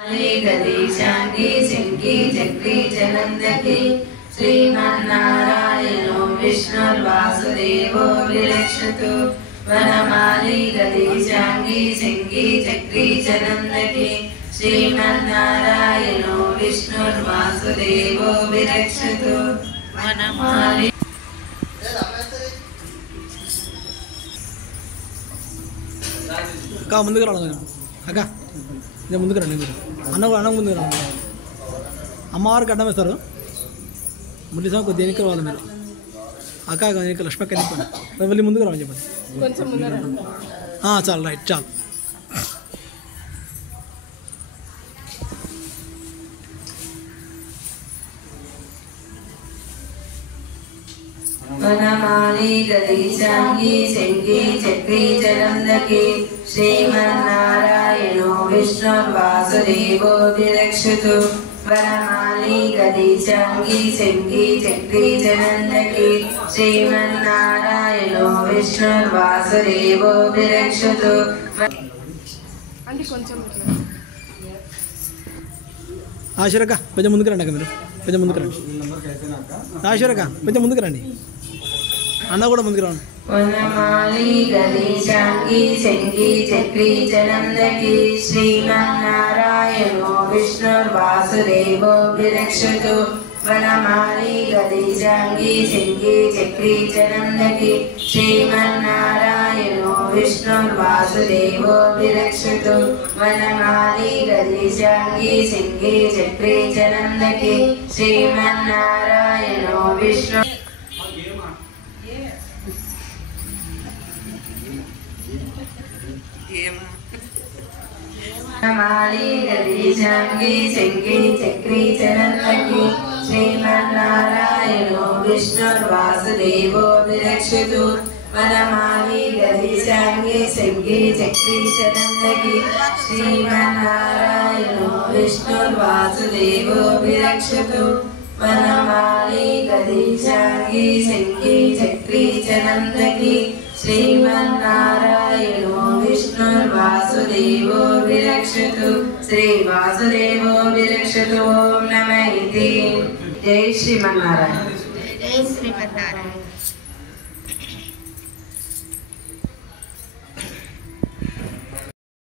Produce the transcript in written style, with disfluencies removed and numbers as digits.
गदीशांगी सिंकी चक्री चनंदकी श्रीमन्नारायणो विष्णुर्वासुदेवो विरक्षतु वनमाली गदीशांगी सिंकी चक्री चनंदकी श्रीमन्नारायणो विष्णुर्वासुदेवो विरक्षतु वनमाली అక్క ముందుకు రావాలి అక్క ఇదే ముందుకు రండి మీరు అన్న ముందుకు రండి అమ్మవారికి అడ్డం వేస్తారు మురళీ స్వామి కొద్దిగా ఎన్నికలు రావాలి మీరు అక్క ఎన్నికలు లక్ష్మక్క ఎన్నికలు వెళ్ళి ముందుకు రావాలి చెప్పండి చాలు రైట్ చాలు वनमाली गदीशांगी सिंकी चक्री चनंदकी श्रीमन्नारायणो विष्णुर्वासुदेवो विरक्षतु वनमाली गदीशांगी सिंकी चक्री चनंदकी श्रीमन्नारायणो विष्णुर्वासुदेवो विरक्षतु ఆశరక కొంచెం ముందుకు రండి అక్క మీరు కొంచెం ముందుకు రండి ఆశరక కొంచెం ముందుకు రండి అన్న కూడా ముందుకు రండి वनमाली गदीशांगी सिंकी चक्री चनंदकी श्रीमन्नारायणो विष्णुर्वासुदेवो विरक्षतु वनमाली गदीशांगी सिंकी चक्री चनंदकी श्रीमन्नारायणो विष्णुर्वासुदेवो विरक्षतु वनमाली गदीशांगी सिंकी चक्री चनंदकी श्रीमन्नारायणो विष्णु वनमाली गदीशांगी सिंकी चक्री चनंदकी श्रीमन्नारायणो विष्णुर्वासुदेवो विरक्षतु वनमाली गदीशांगी सिंकी चक्री चनंदकी श्रीमन्नारायणो विष्णुर्वासुदेवो विरक्षतु वनमाली गदीशांगी सिंकी चक्री चनंदकी श्रीमन्नारायणो विष्णुर्वासुदेवो विरक्षतु श्री वासुदेवो विरक्षतु ओम नमः इति जय श्रीमन्नारायण। जय श्रीमन्नारायण।